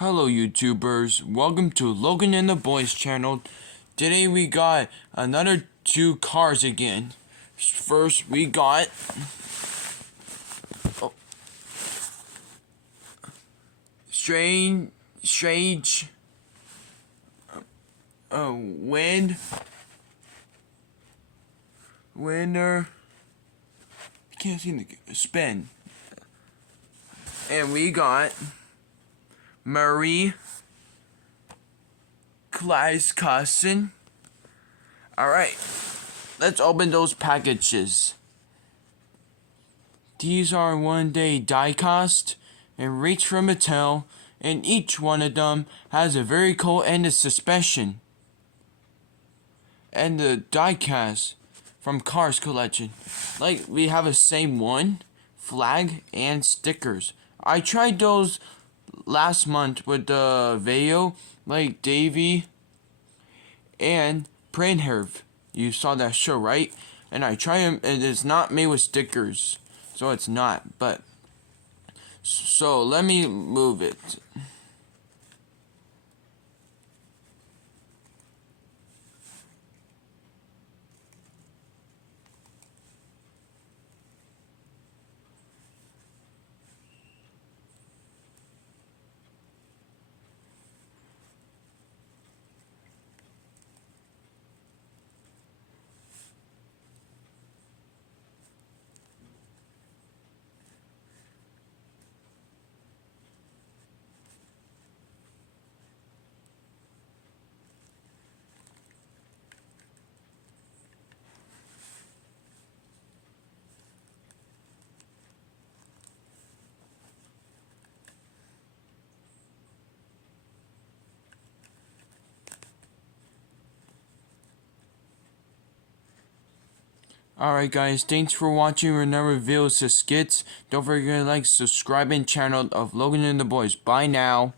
Hello YouTubers, welcome to Logan and the Boys channel. Today we got another two cars again. First we got strange winner. I can't see the spin. And we got Marie Clyde's cousin. Alright, let's open those packages. These are one-day die-cast and reach from Mattel, and each one of them has a very cool ended suspension. And the die-cast from Cars Collection. Like, we have the same one, flag, and stickers. I tried those last month with the video, like Davey and Prinherv. You saw that show, right? And I tried them, and it's not made with stickers, so it's not. But so let me move it. Alright guys, thanks for watching. Remember videos to skits. Don't forget to like, subscribe, and channel of Logan and the Boys. Bye now.